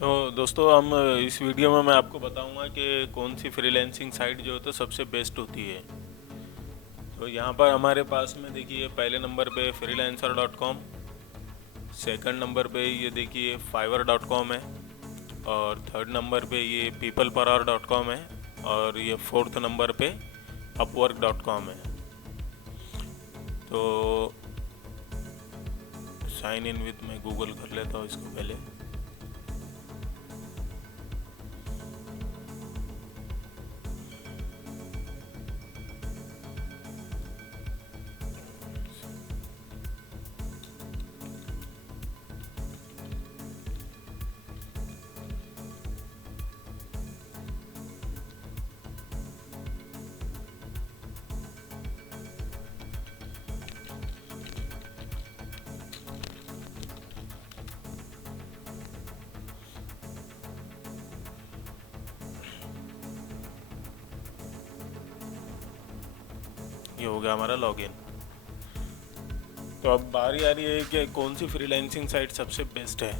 तो दोस्तों हम इस वीडियो में मैं आपको बताऊंगा कि कौन सी फ्रीलैंसिंग साइट जो है तो सबसे बेस्ट होती है। तो यहाँ पर हमारे पास में देखिए पहले नंबर पे freelancer.com, सेकंड नंबर पे ये देखिए fiverr.com है, और थर्ड नंबर पे ये peopleperhour.com है, और ये फोर्थ नंबर पे upwork.com है। तो साइन इन विथ मैं गूगल कर लेता हूँ इसको पहले। ये हो गया हमारा लॉगिन। तो अब बारी आ रही है कि कौन सी फ्रीलांसिंग साइट सबसे बेस्ट है।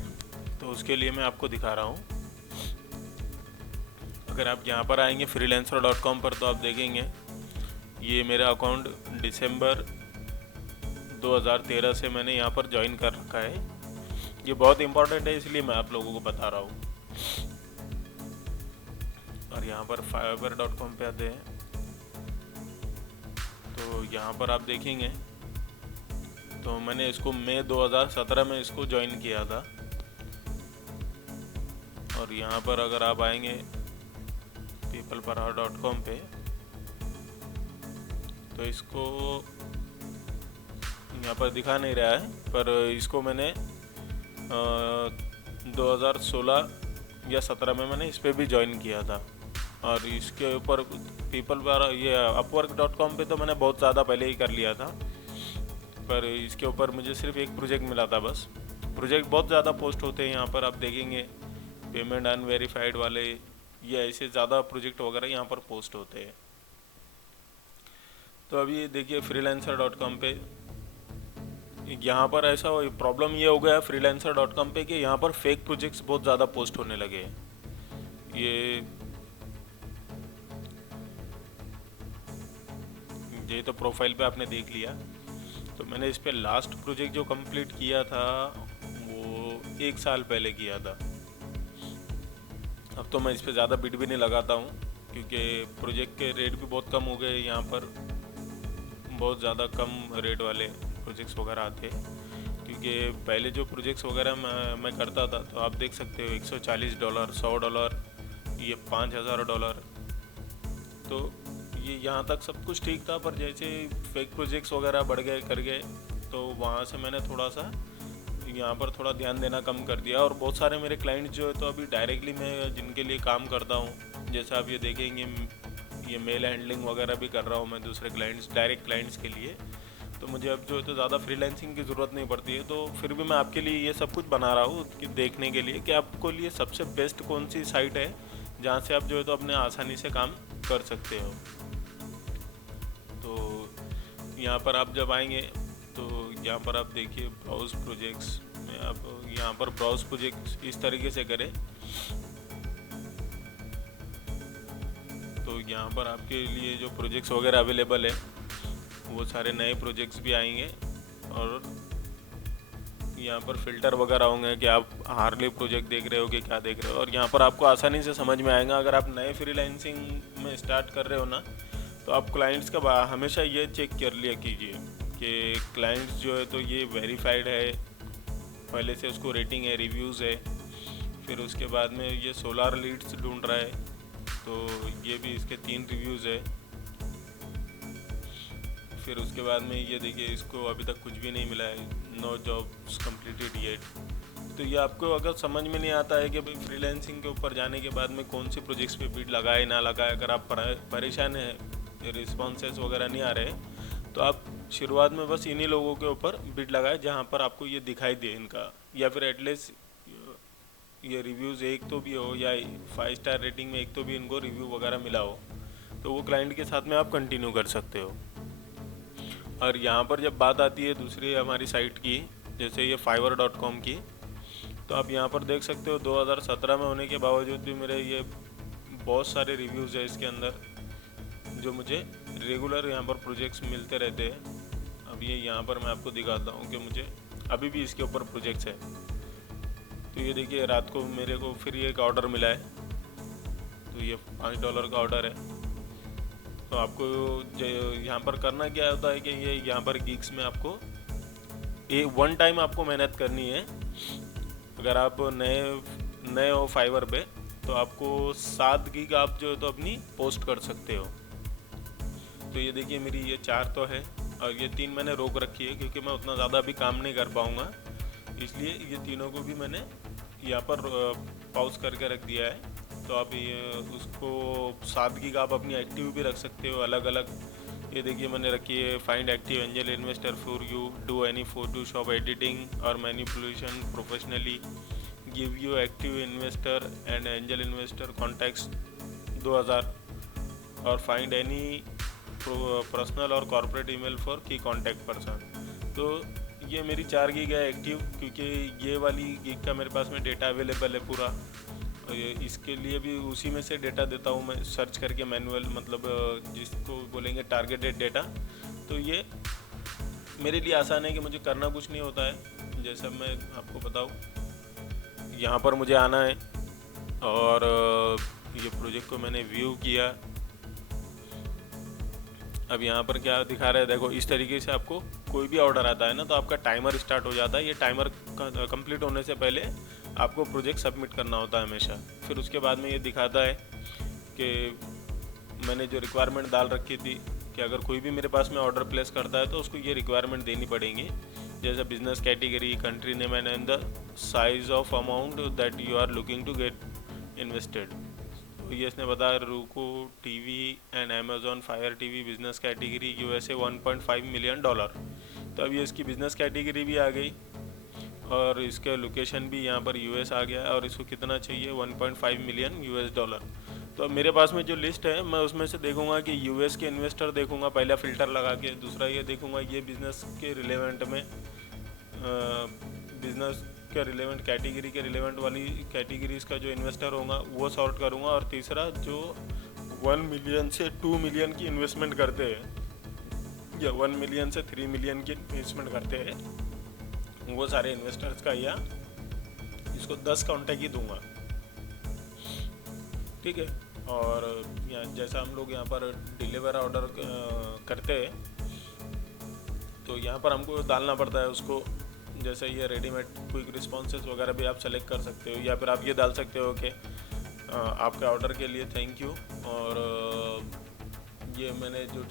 तो उसके लिए मैं आपको दिखा रहा हूँ। अगर आप यहाँ पर आएंगे freelancer.com पर तो आप देखेंगे ये मेरा अकाउंट दिसंबर 2013 से मैंने यहाँ पर ज्वाइन कर रखा है। ये बहुत इम्पोर्टेंट है इसलिए मैं आप लोगों को बता रहा हूँ। और यहाँ पर fiverr.com पे आते हैं तो यहाँ पर आप देखेंगे तो मैंने इसको मई 2017 में इसको ज्वाइन किया था। और यहाँ पर अगर आप आएंगे peopleperhour.com पे तो इसको यहाँ पर दिखा नहीं रहा है, पर इसको मैंने 2016 या 17 में मैंने इस पर भी ज्वाइन किया था। और इसके ऊपर ये upwork.com पे तो मैंने बहुत ज़्यादा पहले ही कर लिया था, पर इसके ऊपर मुझे सिर्फ एक प्रोजेक्ट मिला था बस। प्रोजेक्ट बहुत ज़्यादा पोस्ट होते हैं यहाँ पर, आप देखेंगे पेमेंट अनवेरीफाइड वाले, ये ऐसे ज़्यादा प्रोजेक्ट वगैरह यहाँ पर पोस्ट होते हैं। तो अभी देखिए freelancer.com पे यहाँ पर ऐसा प्रॉब्लम ये हो गया freelancer.com पे कि यहाँ पर फेक प्रोजेक्ट्स बहुत ज़्यादा पोस्ट होने लगे हैं। ये तो प्रोफाइल पे आपने देख लिया। तो मैंने इस पे लास्ट प्रोजेक्ट जो कंप्लीट किया था वो 1 साल पहले किया था। अब तो मैं इस पे ज़्यादा बिड भी नहीं लगाता हूँ क्योंकि प्रोजेक्ट के रेट भी बहुत कम हो गए। यहाँ पर बहुत ज़्यादा कम रेट वाले प्रोजेक्ट्स वगैरह आते हैं, क्योंकि पहले जो प्रोजेक्ट्स वगैरह मैं करता था तो आप देख सकते हो $140, $100, ये $5000। तो ये यहाँ तक सब कुछ ठीक था, पर जैसे फेक प्रोजेक्ट्स वगैरह बढ़ गए कर गए तो वहाँ से मैंने थोड़ा सा यहाँ पर थोड़ा ध्यान देना कम कर दिया। और बहुत सारे मेरे क्लाइंट्स जो है तो अभी डायरेक्टली मैं जिनके लिए काम करता हूँ, जैसे आप ये देखेंगे ये मेल हैंडलिंग वगैरह भी कर रहा हूँ मैं दूसरे क्लाइंट्स, डायरेक्ट क्लाइंट्स के लिए। तो मुझे अब जो है तो ज़्यादा फ्रीलांसिंग की ज़रूरत नहीं पड़ती है। तो फिर भी मैं आपके लिए ये सब कुछ बना रहा हूँ कि देखने के लिए कि आपको लिए सबसे बेस्ट कौन सी साइट है जहाँ से आप जो है तो अपने आसानी से काम कर सकते हो। तो यहाँ पर आप जब आएंगे तो यहाँ पर आप देखिए ब्राउज प्रोजेक्ट्स में, आप यहाँ पर ब्राउज प्रोजेक्ट्स इस तरीके से करें तो यहाँ पर आपके लिए जो प्रोजेक्ट्स वगैरह अवेलेबल है वो सारे नए प्रोजेक्ट्स भी आएंगे। और यहाँ पर फ़िल्टर वगैरह होंगे कि आप हार्डली प्रोजेक्ट देख रहे हो कि क्या देख रहे हो। और यहाँ पर आपको आसानी से समझ में आएगा। अगर आप नए फ्रीलांसिंग में स्टार्ट कर रहे हो ना तो आप क्लाइंट्स का हमेशा ये चेक कर लिया कीजिए कि क्लाइंट्स जो है तो ये वेरीफाइड है, पहले से उसको रेटिंग है, रिव्यूज़ है। फिर उसके बाद में ये सोलार लीड्स ढूंढ रहा है तो ये भी इसके 3 रिव्यूज़ है। फिर उसके बाद में ये देखिए इसको अभी तक कुछ भी नहीं मिला है, नो जॉब्स कंप्लीटेड येट। तो ये आपको अगर समझ में नहीं आता है कि भाई फ्रीलांसिंग के ऊपर जाने के बाद में कौन से प्रोजेक्ट्स पे बिड लगाए ना लगाए, अगर आप परेशान हैं, रिस्पॉन्सेस वगैरह नहीं आ रहे, तो आप शुरुआत में बस इन्हीं लोगों के ऊपर बिड लगाए जहाँ पर आपको ये दिखाई दे इनका, या फिर एटलीस्ट ये रिव्यूज़ एक तो भी हो या 5 स्टार रेटिंग में एक तो भी इनको रिव्यू वगैरह मिला हो, तो वो क्लाइंट के साथ में आप कंटिन्यू कर सकते हो। और यहाँ पर जब बात आती है दूसरी हमारी साइट की, जैसे ये fiverr.com की, तो आप यहाँ पर देख सकते हो 2017 में होने के बावजूद भी मेरे ये बहुत सारे रिव्यूज़ है इसके अंदर, जो मुझे रेगुलर यहाँ पर प्रोजेक्ट्स मिलते रहते हैं। अब ये यहाँ पर मैं आपको दिखाता हूँ कि मुझे अभी भी इसके ऊपर प्रोजेक्ट्स है। तो ये देखिए रात को मेरे को फिर ये एक ऑर्डर मिला है, तो ये $5 का ऑर्डर है। तो आपको यहाँ पर करना क्या होता है कि ये यहाँ पर गिग्स में आपको वन टाइम आपको मेहनत करनी है। अगर आप नए हो फाइवर पे तो आपको 7 गिग आप जो है तो अपनी पोस्ट कर सकते हो। तो ये देखिए मेरी ये 4 तो है और ये 3 मैंने रोक रखी है क्योंकि मैं उतना ज़्यादा अभी काम नहीं कर पाऊँगा, इसलिए ये तीनों को भी मैंने यहाँ पर पॉज करके रख दिया है। तो आप ये उसको 7 गिग आप अपनी एक्टिव भी रख सकते हो अलग अलग। ये देखिए मैंने रखी है find active angel investor for you, do any Photoshop editing or manipulation professionally, give you active investor and angel investor contacts 2000, और find any personal or corporate email for key contact person. तो ये मेरी 4 gig है active, क्योंकि ये वाली gig का मेरे पास में डेटा अवेलेबल है पूरा। और ये इसके लिए भी उसी में से डेटा देता हूँ मैं सर्च करके मैनुअल, मतलब जिसको बोलेंगे टारगेटेड डेटा। तो ये मेरे लिए आसान है कि मुझे करना कुछ नहीं होता है। जैसा मैं आपको बताऊँ, यहाँ पर मुझे आना है और ये प्रोजेक्ट को मैंने व्यू किया। अब यहाँ पर क्या दिखा रहा है, देखो इस तरीके से आपको कोई भी ऑर्डर आता है ना तो आपका टाइमर स्टार्ट हो जाता है। ये टाइमर कंप्लीट होने से पहले आपको प्रोजेक्ट सबमिट करना होता है हमेशा। फिर उसके बाद में ये दिखाता है कि मैंने जो रिक्वायरमेंट डाल रखी थी कि अगर कोई भी मेरे पास में ऑर्डर प्लेस करता है तो उसको ये रिक्वायरमेंट देनी पड़ेंगी, जैसे business category, country name and the size of amount that you are looking to get invested. ये इसने बताया Roku TV and Amazon Fire TV business category USA $1.5 million. तो अब ये इसकी बिजनेस कैटेगरी भी आ गई और इसका लोकेशन भी यहाँ पर US आ गया और इसको कितना चाहिए $1.5 मिलियन। तो अब मेरे पास में जो लिस्ट है मैं उसमें से देखूंगा कि US के इन्वेस्टर देखूंगा पहला फ़िल्टर लगा के, दूसरा ये देखूंगा ये बिज़नेस के रिलेवेंट में बिज़नेस के रिलेवेंट कैटेगरी के रिलेवेंट वाली कैटेगरीज का जो इन्वेस्टर होगा वो सॉर्ट करूँगा, और तीसरा जो 1 मिलियन से 2 मिलियन की इन्वेस्टमेंट करते हैं या 1 मिलियन से 3 मिलियन की इन्वेस्टमेंट करते हैं वो सारे इन्वेस्टर्स का या इसको 10 कॉन्टैक्ट ही दूंगा, ठीक है। और जैसा हम लोग यहाँ पर डिलीवर ऑर्डर करते हैं तो यहाँ पर हमको डालना पड़ता है उसको, जैसे ये रेडीमेड क्विक रिस्पॉन्सेस वगैरह भी आप सेलेक्ट कर सकते हो, या फिर आप ये डाल सकते हो कि आपके ऑर्डर के लिए थैंक यू। और ये मैंने जो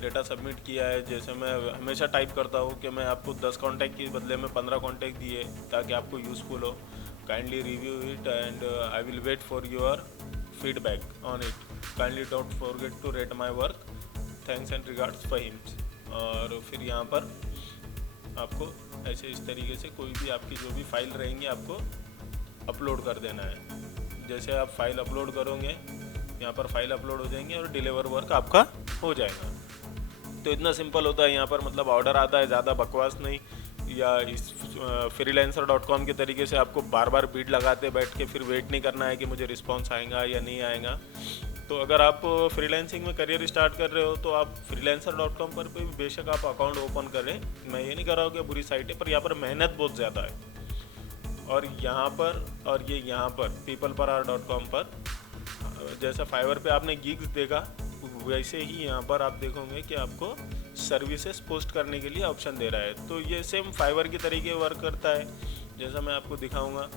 डेटा सबमिट किया है, जैसे मैं हमेशा टाइप करता हूँ कि मैं आपको 10 कॉन्टैक्ट के बदले में 15 कॉन्टैक्ट दिए ताकि आपको यूज़फुल हो। Kindly review it and I will wait for your feedback on it. Kindly don't forget to rate my work, thanks and regards Fahim's. और फिर यहाँ पर आपको ऐसे इस तरीके से कोई भी आपकी जो भी फाइल रहेंगी आपको अपलोड कर देना है। जैसे आप फाइल अपलोड करोगे यहाँ पर फाइल अपलोड हो जाएंगी और डिलीवर वर्क आपका हो जाएगा। तो इतना सिंपल होता है यहाँ पर, मतलब ऑर्डर आता है, ज़्यादा बकवास नहीं। या इस freelancer.com के तरीके से आपको बार बार बीट लगाते बैठ के फिर वेट नहीं करना है कि मुझे रिस्पॉन्स आएगा या नहीं आएगा। तो अगर आप फ्रीलांसिंग में करियर स्टार्ट कर रहे हो तो आप freelancer.com पर भी बेशक आप अकाउंट ओपन करें। मैं ये नहीं कर रहा हूँ कि बुरी साइट है, पर यहाँ पर मेहनत बहुत ज़्यादा है। और यहाँ पर और ये यहाँ पर peopleperhour.com पर जैसा फाइवर पे आपने गिग्स देखा वैसे ही यहाँ पर आप देखोगे कि आपको सर्विसेज पोस्ट करने के लिए ऑप्शन दे रहा है। तो ये सेम फाइवर के तरीके वर्क करता है, जैसा मैं आपको दिखाऊंगा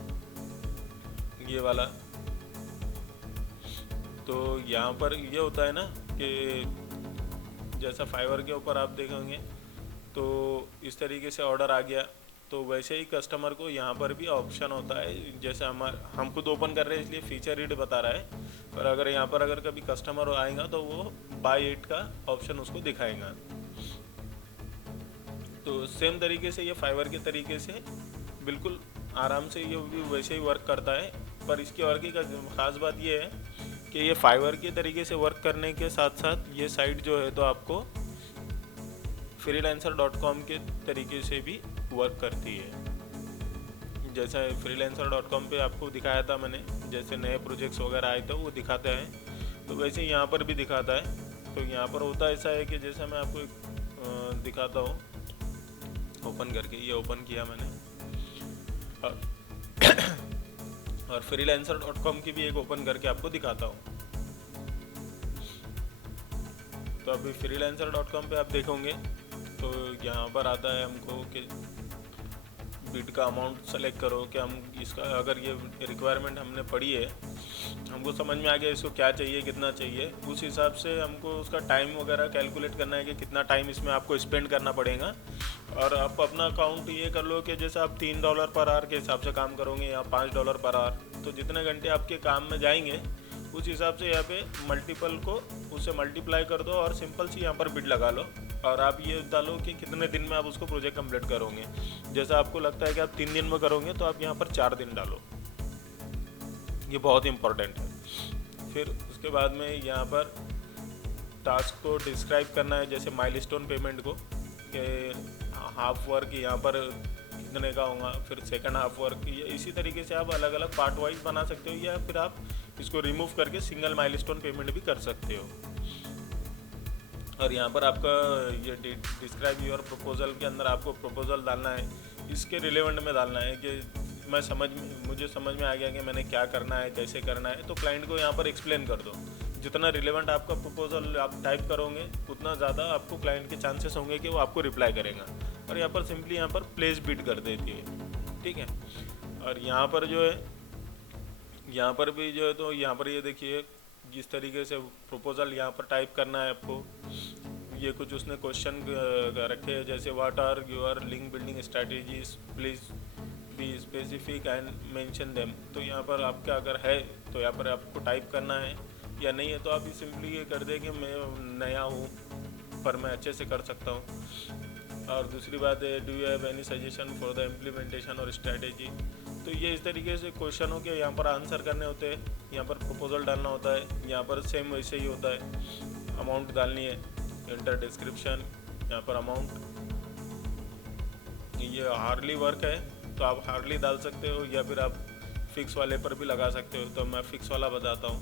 ये वाला। तो यहाँ पर ये होता है ना कि जैसा फाइवर के ऊपर आप देखेंगे तो इस तरीके से ऑर्डर आ गया, तो वैसे ही कस्टमर को यहाँ पर भी ऑप्शन होता है। जैसे हम खुद ओपन कर रहे हैं इसलिए फीचर रीड बता रहा है, पर अगर यहाँ पर अगर कभी कस्टमर आएगा तो वो बाय इट का ऑप्शन उसको दिखाएगा। तो सेम तरीके से ये फाइवर के तरीके से बिल्कुल आराम से ये भी वैसे ही वर्क करता है। पर इसकी और की ख़ास बात ये है कि ये फाइवर के तरीके से वर्क करने के साथ साथ ये साइट जो है तो आपको freelancer.com के तरीके से भी वर्क करती है। जैसे freelancer.com पे आपको दिखाया था मैंने, जैसे नए प्रोजेक्ट्स वगैरह आए थे वो दिखाते हैं, तो वैसे ही यहाँ पर भी दिखाता है। तो यहाँ पर होता ऐसा है कि जैसे मैं आपको दिखाता हूँ ओपन करके, ये ओपन किया मैंने और freelancer.com की भी एक ओपन करके आपको दिखाता हूँ। तो अभी freelancer.com पे आप देखोगे तो यहाँ पर आता है हमको कि बिड का अमाउंट सेलेक्ट करो कि हम इसका, अगर ये रिक्वायरमेंट हमने पढ़ी है, हमको समझ में आ गया इसको क्या चाहिए कितना चाहिए, उस हिसाब से हमको उसका टाइम वगैरह कैलकुलेट करना है कि कितना टाइम इसमें आपको स्पेंड करना पड़ेगा। और आप अपना अकाउंट ये कर लो कि जैसे आप $3 पर आवर के हिसाब से काम करोगे या $5 पर आवर, तो जितने घंटे आपके काम में जाएंगे उस हिसाब से यहाँ पे मल्टीपल को उससे मल्टीप्लाई कर दो और सिंपल सी यहाँ पर बिड लगा लो और आप ये डालो कि कितने दिन में आप उसको प्रोजेक्ट कंप्लीट करोगे। जैसा आपको लगता है कि आप 3 दिन में करोगे तो आप यहाँ पर 4 दिन डालो, ये बहुत इंपॉर्टेंट है। फिर उसके बाद में यहाँ पर टास्क को डिस्क्राइब करना है, जैसे माइलस्टोन पेमेंट को कि हाफ वर्क यहाँ पर कितने का होगा, फिर सेकंड हाफ वर्क, इसी तरीके से आप अलग अलग पार्ट वाइज बना सकते हो या फिर आप इसको रिमूव करके सिंगल माइलस्टोन पेमेंट भी कर सकते हो। और यहाँ पर आपका ये डिस्क्राइब योर प्रपोजल के अंदर आपको प्रपोजल डालना है, इसके रिलेवेंट में डालना है कि मुझे समझ में आ गया कि मैंने क्या करना है कैसे करना है, तो क्लाइंट को यहाँ पर एक्सप्लेन कर दो। जितना रिलेवेंट आपका प्रपोजल आप टाइप करोगे उतना ज़्यादा आपको क्लाइंट के चांसेस होंगे कि वो आपको रिप्लाई करेगा। और यहाँ पर सिंपली यहाँ पर प्लेस बिड कर देती है, ठीक है। और यहाँ पर जो है, यहाँ पर भी जो है, तो यहाँ पर ये देखिए जिस तरीके से प्रपोजल यहाँ पर टाइप करना है आपको, ये कुछ उसने क्वेश्चन रखे हैं, जैसे what are your link building strategies, please be specific and mention them. तो यहाँ पर आपका अगर है तो यहाँ पर आपको टाइप करना है, या नहीं है तो आप सिंपली ये कर दें कि मैं नया हूँ पर मैं अच्छे से कर सकता हूँ। और दूसरी बात है, do you have any suggestion for the implementation और स्ट्रैटेजी। तो ये इस तरीके से क्वेश्चनों के यहाँ पर आंसर करने होते हैं, यहाँ पर प्रपोजल डालना होता है, यहाँ पर सेम वैसे ही होता है, अमाउंट डालनी है, इंटर डिस्क्रिप्शन, यहाँ पर अमाउंट। ये हार्डली वर्क है तो आप हार्डली डाल सकते हो या फिर आप फिक्स वाले पर भी लगा सकते हो। तो मैं फिक्स वाला बताता हूँ।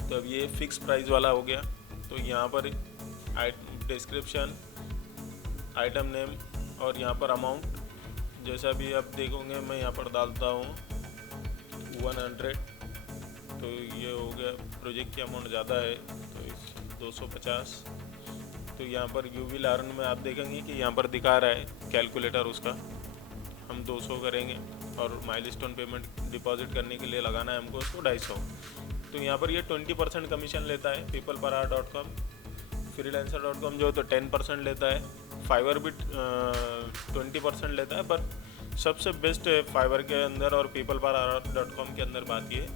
तो अब ये फिक्स प्राइस वाला हो गया। तो यहाँ पर डिस्क्रिप्शन, आइटम नेम और यहाँ पर अमाउंट, जैसा भी आप देखोगे मैं यहाँ पर डालता हूँ 100। तो ये हो गया, प्रोजेक्ट की अमाउंट ज़्यादा है तो 250। तो यहाँ पर यू विल अर्न में आप देखेंगे कि यहाँ पर दिखा रहा है कैलकुलेटर उसका, हम 200 करेंगे और माइलस्टोन पेमेंट डिपॉजिट करने के लिए लगाना है हमको उसको 250। तो यहाँ पर ये 20% कमीशन लेता है peopleperhour.com। freelancer.com जो तो 10% लेता है, फाइवर भी 20% लेता है, पर सबसे बेस्ट है फाइवर के अंदर और peopleperhour.com के अंदर बात ये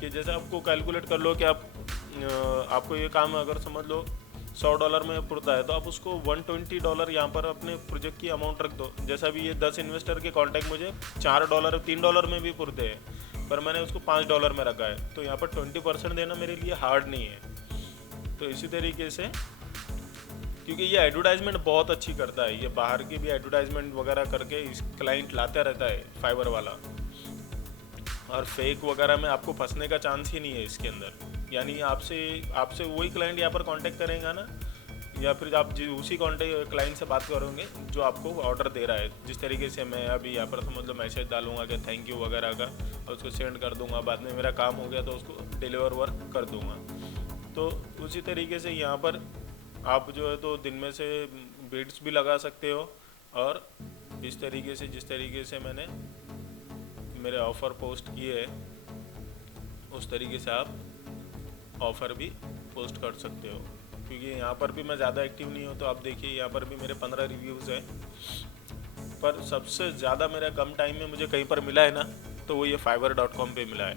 कि जैसे आपको कैलकुलेट कर लो कि आपको ये काम अगर समझ लो $100 में पुरता है तो आप उसको $120 यहाँ पर अपने प्रोजेक्ट की अमाउंट रख दो। जैसा भी ये 10 इन्वेस्टर के कॉन्टैक्ट मुझे $4 $3 में भी पुरते हैं, पर मैंने उसको $5 में रखा है। तो यहाँ पर 20% देना मेरे लिए हार्ड नहीं है। तो इसी तरीके से, क्योंकि ये एडवर्टाइजमेंट बहुत अच्छी करता है, ये बाहर की भी एडवर्टाइजमेंट वगैरह करके इस क्लाइंट लाता रहता है फाइबर वाला, और फेक वगैरह में आपको फंसने का चांस ही नहीं है इसके अंदर। यानी आपसे वही क्लाइंट यहाँ पर कांटेक्ट करेगा ना, या फिर आप उसी क्लाइंट से बात करोगे जो आपको ऑर्डर दे रहा है। जिस तरीके से मैं अभी यहाँ पर समझ लो मैसेज डालूंगा कि थैंक यू वगैरह का, और उसको सेंड कर दूंगा, बाद में मेरा काम हो गया तो उसको डिलीवर वर्क कर दूंगा। तो उसी तरीके से यहाँ पर आप जो है तो दिन में से बिड्स भी लगा सकते हो, और इस तरीके से जिस तरीके से मैंने मेरे ऑफ़र पोस्ट किए हैं उस तरीके से आप ऑफ़र भी पोस्ट कर सकते हो। क्योंकि यहाँ पर भी मैं ज़्यादा एक्टिव नहीं हूँ, तो आप देखिए यहाँ पर भी मेरे 15 रिव्यूज़ हैं, पर सबसे ज़्यादा मेरा कम टाइम में मुझे कहीं पर मिला है ना, तो वो ये fiverr.com पे मिला है।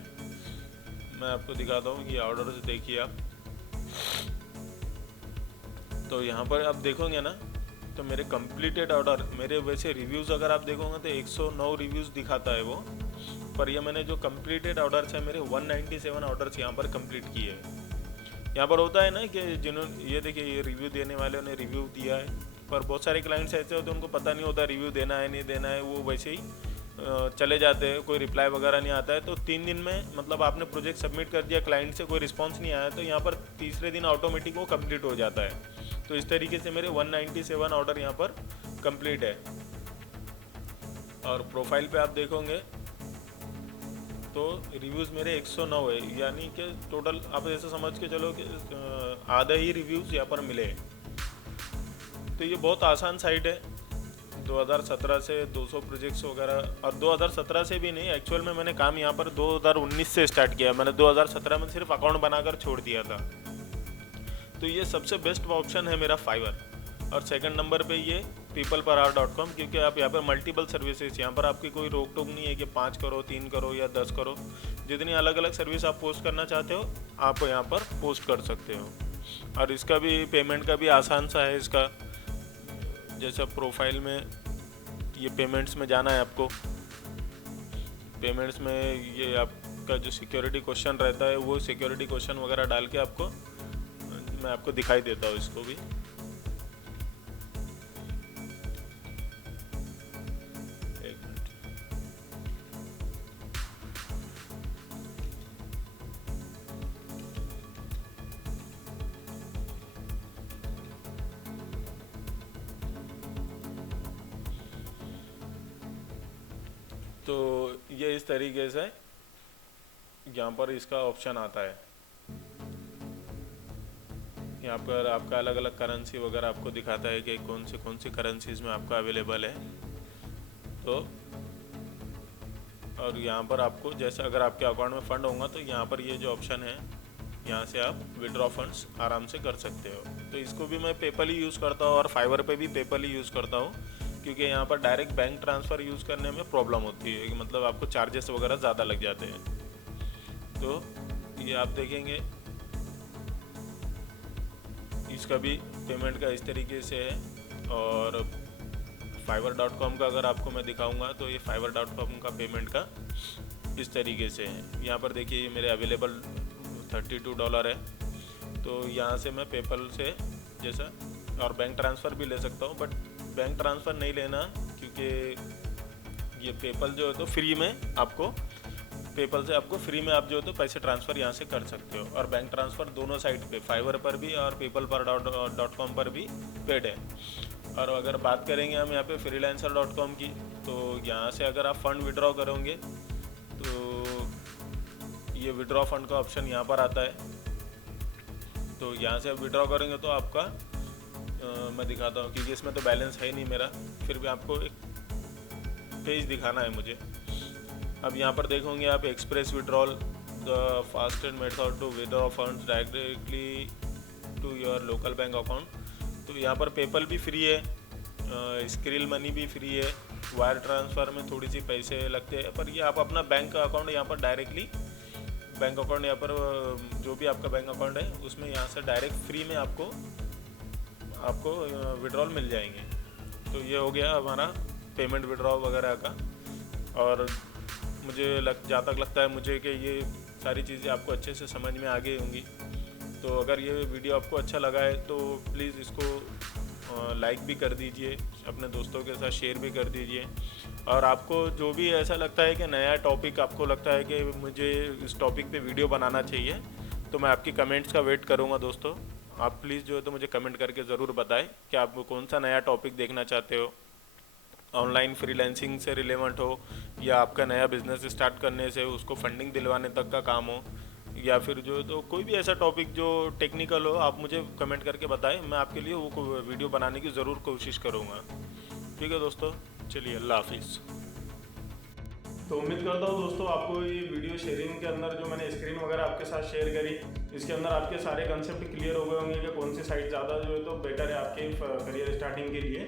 मैं आपको दिखाता हूँ कि ऑर्डर से देखिए आप, तो यहाँ पर आप देखोगे ना तो मेरे कंप्लीटेड ऑर्डर, मेरे वैसे रिव्यूज़ अगर आप देखोगे तो 109 रिव्यूज़ दिखाता है वो, पर ये मैंने जो कंप्लीटेड ऑर्डर्स हैं मेरे 197 ऑर्डर्स यहाँ पर कंप्लीट किए हैं। यहाँ पर होता है ना कि जिन्होंने, ये देखिए ये रिव्यू देने वालों ने रिव्यू दिया है, पर बहुत सारे क्लाइंट्स ऐसे होते हैं उनको पता नहीं होता रिव्यू देना है नहीं देना है, वो वैसे ही चले जाते हैं, कोई रिप्लाई वगैरह नहीं आता है। तो 3 दिन में मतलब आपने प्रोजेक्ट सबमिट कर दिया, क्लाइंट से कोई रिस्पांस नहीं आया, तो यहाँ पर तीसरे दिन ऑटोमेटिक वो कंप्लीट हो जाता है। तो इस तरीके से मेरे 197 ऑर्डर यहाँ पर कंप्लीट है। और प्रोफाइल पे आप देखोगे तो रिव्यूज़ मेरे 109 है, यानी कि टोटल आप ऐसे समझ के चलो कि आधा ही रिव्यूज़ यहाँ पर मिले। तो ये बहुत आसान साइट है। 2017 से 200 प्रोजेक्ट्स वगैरह, और 2017 से भी नहीं, एक्चुअल में मैंने काम यहाँ पर 2019 से स्टार्ट किया। मैंने 2017 में सिर्फ अकाउंट बनाकर छोड़ दिया था। तो ये सबसे बेस्ट ऑप्शन है मेरा फाइवर। और सेकंड नंबर पे ये peopleperhour.com, क्योंकि आप यहाँ पर मल्टीपल सर्विसेज, यहाँ पर आपकी कोई रोक टोक नहीं है कि 5 करो 3 करो या 10 करो। जितनी अलग अलग सर्विस आप पोस्ट करना चाहते हो आप यहाँ पर पोस्ट कर सकते हो। और इसका भी पेमेंट का भी आसान सा है। इसका जैसा प्रोफाइल में ये पेमेंट्स में जाना है आपको। पेमेंट्स में ये आपका जो सिक्योरिटी क्वेश्चन रहता है वो सिक्योरिटी क्वेश्चन वगैरह डाल के आपको मैं आपको दिखाई देता हूँ इसको भी। तो ये इस तरीके से यहाँ पर इसका ऑप्शन आता है। यहाँ पर आपका अलग अलग करेंसी वगैरह आपको दिखाता है कि कौन सी करेंसीज में आपका अवेलेबल है। तो और यहाँ पर आपको जैसे अगर आपके अकाउंट में फ़ंड होगा तो यहाँ पर ये जो ऑप्शन है यहाँ से आप विड्रॉ फंड्स आराम से कर सकते हो। तो इसको भी मैं पेपल ही यूज़ करता हूँ और फाइवर पे भी पेपल ही यूज़ करता हूँ, क्योंकि यहाँ पर डायरेक्ट बैंक ट्रांसफ़र यूज़ करने में प्रॉब्लम होती है कि मतलब आपको चार्जेस वगैरह ज़्यादा लग जाते हैं। तो ये आप देखेंगे इसका भी पेमेंट का इस तरीके से है। और fiverr.com का अगर आपको मैं दिखाऊंगा तो ये fiverr.com का पेमेंट का इस तरीके से है। यहाँ पर देखिए ये मेरे अवेलेबल $32 है। तो यहाँ से मैं पेपल से जैसा और बैंक ट्रांसफ़र भी ले सकता हूँ, बट बैंक ट्रांसफ़र नहीं लेना, क्योंकि ये पेपल जो है तो फ्री में आपको पेपल से आपको फ्री में आप जो है तो पैसे ट्रांसफ़र यहाँ से कर सकते हो। और बैंक ट्रांसफ़र दोनों साइट पे फाइवर पर भी और peopleper.com पर भी पेड है। और अगर बात करेंगे हम यहाँ पे freelancer.com की, तो यहाँ से अगर आप फ़ंड विड्रॉ करोगे तो ये विड्रॉ फंड का ऑप्शन यहाँ पर आता है। तो यहाँ से आप विड्रॉ करेंगे तो आपका मैं दिखाता हूँ, क्योंकि इसमें तो बैलेंस है ही नहीं मेरा, फिर भी आपको एक पेज दिखाना है मुझे। अब यहाँ पर देखोगे आप express withdrawal, the fastest method to withdraw funds directly to your local bank account. तो यहाँ पर पेपल भी फ्री है, स्क्रिल मनी भी फ्री है, वायर ट्रांसफ़र में थोड़ी सी पैसे लगते हैं, पर ये आप अपना बैंक अकाउंट यहाँ पर डायरेक्टली बैंक अकाउंट यहाँ पर जो भी आपका बैंक अकाउंट है उसमें यहाँ से डायरेक्ट फ्री में आपको विड्रॉल मिल जाएंगे। तो ये हो गया हमारा पेमेंट विड्रॉ वगैरह का। और मुझे जहाँ तक लगता है मुझे कि ये सारी चीज़ें आपको अच्छे से समझ में आ गई होंगी। तो अगर ये वीडियो आपको अच्छा लगा है तो प्लीज़ इसको लाइक भी कर दीजिए, अपने दोस्तों के साथ शेयर भी कर दीजिए। और आपको जो भी ऐसा लगता है कि नया टॉपिक आपको लगता है कि मुझे इस टॉपिक पे वीडियो बनाना चाहिए, तो मैं आपकी कमेंट्स का वेट करूँगा दोस्तों। आप प्लीज़ जो है तो मुझे कमेंट करके ज़रूर बताएं कि आप कौन सा नया टॉपिक देखना चाहते हो, ऑनलाइन फ्रीलांसिंग से रिलेवेंट हो, या आपका नया बिजनेस स्टार्ट करने से उसको फंडिंग दिलवाने तक का काम हो, या फिर जो है तो कोई भी ऐसा टॉपिक जो टेक्निकल हो, आप मुझे कमेंट करके बताएं। मैं आपके लिए वो वीडियो बनाने की ज़रूर कोशिश करूँगा। ठीक है दोस्तों, चलिए अल्लाह हाफिज़। तो उम्मीद करता हूँ दोस्तों आपको ये वीडियो शेयरिंग के अंदर जो मैंने स्क्रीन वगैरह आपके साथ शेयर करी, इसके अंदर आपके सारे कंसेप्ट क्लियर हो गए होंगे कि कौन सी साइट ज़्यादा जो है तो बेटर है आपके करियर स्टार्टिंग के लिए।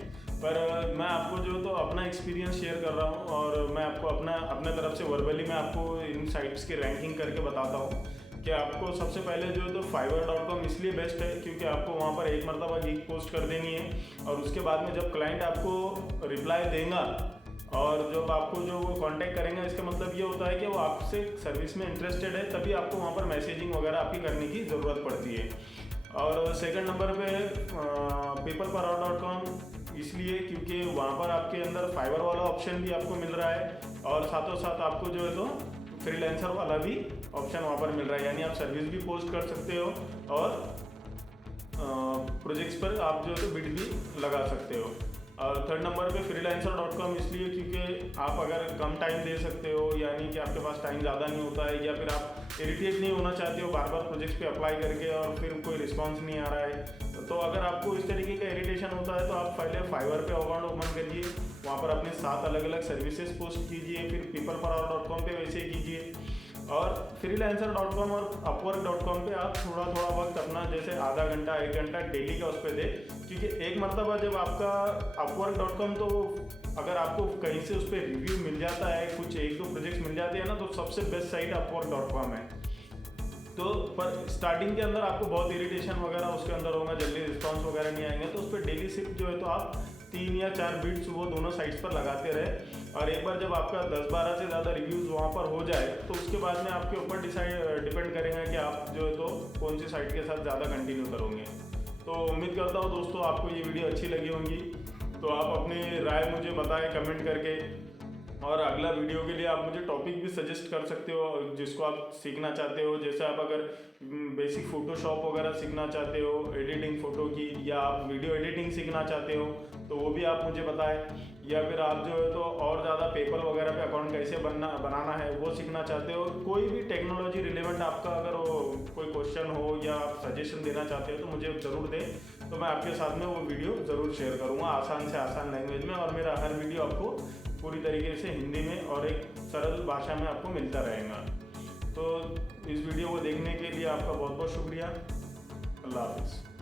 पर मैं आपको जो है तो अपना एक्सपीरियंस शेयर कर रहा हूँ, और मैं आपको अपने तरफ से वर्बली मैं आपको इन साइट्स की रैंकिंग करके बताता हूँ कि आपको सबसे पहले जो है तो fiverr.com इसलिए बेस्ट है क्योंकि आपको वहाँ पर एक मरतबा गिग पोस्ट कर देनी है, और उसके बाद में जब क्लाइंट आपको रिप्लाई देगा और जब आपको जो वो कांटेक्ट करेंगे, इसका मतलब ये होता है कि वो आपसे सर्विस में इंटरेस्टेड है, तभी आपको वहाँ पर मैसेजिंग वगैरह आपकी करने की ज़रूरत पड़ती है। और सेकंड नंबर पे peopleperhour.com इसलिए क्योंकि वहाँ पर आपके अंदर फाइवर वाला ऑप्शन भी आपको मिल रहा है और साथों साथ आपको जो है तो फ्रीलांसर वाला भी ऑप्शन वहाँ पर मिल रहा है, यानी आप सर्विस भी पोस्ट कर सकते हो और प्रोजेक्ट्स पर आप जो है तो बिड भी लगा सकते हो। और थर्ड नंबर पे freelancer.com इसलिए क्योंकि आप अगर कम टाइम दे सकते हो, यानी कि आपके पास टाइम ज़्यादा नहीं होता है, या फिर आप इरिटेट नहीं होना चाहते हो बार बार प्रोजेक्ट्स पे अप्लाई करके और फिर कोई रिस्पांस नहीं आ रहा है, तो अगर आपको इस तरीके का इरिटेशन होता है तो आप पहले फाइवर पे अकाउंट ओपन करिए, वहाँ पर अपने 7 अलग अलग सर्विसेज पोस्ट कीजिए, फिर peopleperhour.com पे वैसे कीजिए, और freelancer.com और upwork.com पे आप थोड़ा थोड़ा वक्त अपना जैसे आधा घंटा 1 घंटा डेली का उस पर दे, क्योंकि एक मरतबा जब आपका upwork.com तो अगर आपको कहीं से उस पर रिव्यू मिल जाता है, कुछ 1-2 प्रोजेक्ट्स मिल जाते हैं ना, तो सबसे बेस्ट साइट upwork.com है। तो पर स्टार्टिंग के अंदर आपको बहुत इरिटेशन वगैरह उसके अंदर होगा, जल्दी रिस्पांस वगैरह नहीं आएंगे, तो उस पर डेली सिर्फ जो है तो आप 3 या 4 बिड्स वो दोनों साइट्स पर लगाते रहे, और एक बार जब आपका 10-12 से ज़्यादा रिव्यूज़ वहाँ पर हो जाए तो उसके बाद में आपके ऊपर डिपेंड करेगा कि आप जो है तो कौन सी साइट के साथ ज़्यादा कंटिन्यू करोगे। तो उम्मीद करता हूँ दोस्तों आपको ये वीडियो अच्छी लगी होंगी, तो आप अपनी राय मुझे बताएं कमेंट करके, और अगला वीडियो के लिए आप मुझे टॉपिक भी सजेस्ट कर सकते हो जिसको आप सीखना चाहते हो। जैसे आप अगर बेसिक फ़ोटोशॉप वगैरह सीखना चाहते हो, एडिटिंग फ़ोटो की, या आप वीडियो एडिटिंग सीखना चाहते हो तो वो भी आप मुझे बताएं, या फिर आप जो है तो और ज़्यादा पेपल वगैरह पे अकाउंट कैसे बनाना है वो सीखना चाहते हो, कोई भी टेक्नोलॉजी रिलेवेंट आपका अगर वो कोई क्वेश्चन हो या आप सजेशन देना चाहते हो तो मुझे ज़रूर दें, तो मैं आपके साथ में वो वीडियो ज़रूर शेयर करूँगा आसान से आसान लैंग्वेज में, और मेरा हर वीडियो आपको पूरी तरीके से हिंदी में और एक सरल भाषा में आपको मिलता रहेगा। तो इस वीडियो को देखने के लिए आपका बहुत बहुत शुक्रिया। अल्लाह हाफ़िज़।